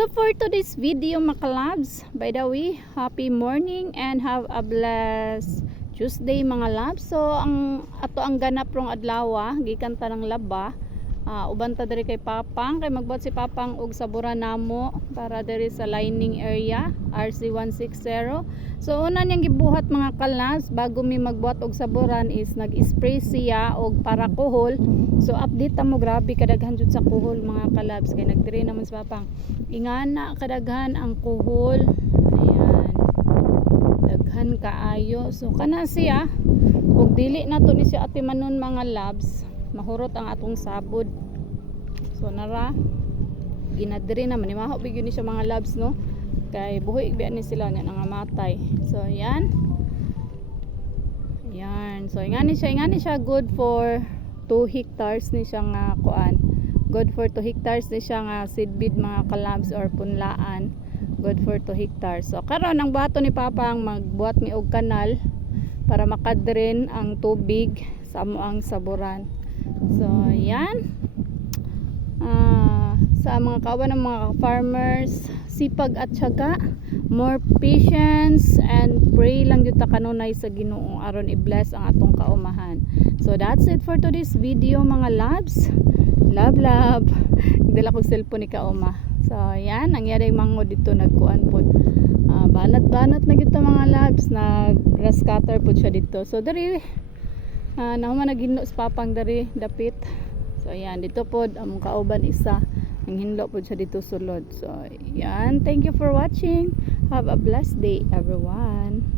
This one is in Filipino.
So for today's video mga labs, by the way, happy morning and have a blessed Tuesday mga labs. So ang ganap rong adlaw, gikan ta ng laba. Uban ta diri kay Papang, kay magbuhat si Papang og saburan namo para diri sa lining area RC160. So una niyang gibuhat mga kalabs bago mi magbuhat og saburan is nag-spray siya og para kuhol. So update ta mo, grabe kadaghan jud sa kuhol mga kalabs, kay nagdiri naman si Papang. Ingana kadaghan ang kuhol. Ayan. Daghan kaayo. So kana siya ug dili nato ni siya atimanon mga labs, mahurot ang atong sabod. So nara ginadiri naman ni maho bigyan ni siya mga labs, no, kay buhi biya ni sila nga nangamatay. So yan, so ingani siya good for 2 hectares ni siya nga kuan, good for 2 hectares ni siya nga seedbed mga kalabs or punlaan, good for 2 hectares. So karon ang bato ni Papang magbuhat mi og kanal para makadren ang tubig sa amoang saburan. So yan, sa mga kawan ng mga farmers, sipag at syaga, more patience and pray lang jud ta kanunay sa Ginoo aron i-bless ang atong kaumahan. So that's it for today's video mga labs. Love dala kog cellphone ni kauma. So yan, nangyari mango dito nagkuan pod, banat na gyud ta mga labs, nag grass cutter pod siya dito. So diri nahuman naghinlo sa Papang dari dapit. So ayan, dito pod among kauban isa ang hinlo pod siya dito sulod. So ayan, thank you for watching, have a blessed day everyone.